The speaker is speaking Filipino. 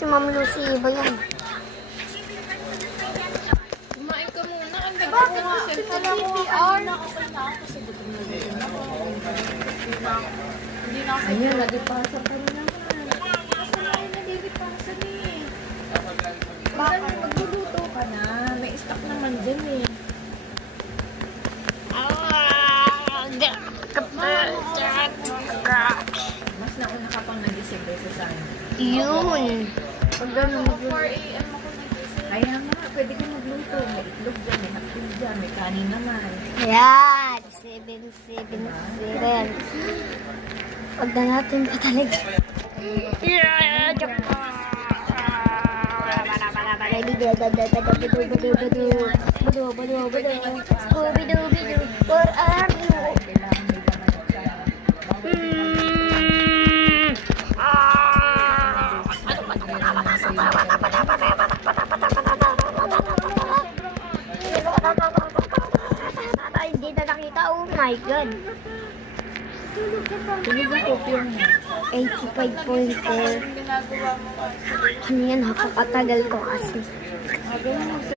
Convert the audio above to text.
si Ma'am Lucy. Iba yan. Kumain ka muna. Ang ganda ko nga. CPR. Ayun, nagipasa pa rin naman. Nagipasa eh. Bakit magluluto ka na? May stock naman dyan eh. Mas nauna ka pang nagising kaysa sa akin. Yun. Pag gano'n 4 a.m. ako nagising. Kaya nga, pwede ka magluto. May itlog dyan, may hotdog dyan, may kanin naman. Yan. 777. Huwag na natin patalig. Yeah, joke. Scooby-Dooby-Doo, where are you? Hindi na nakita. Oh my God. Tuloy ba coffee mo? 85.4. Ano yan? Hakakatagal ko kasi.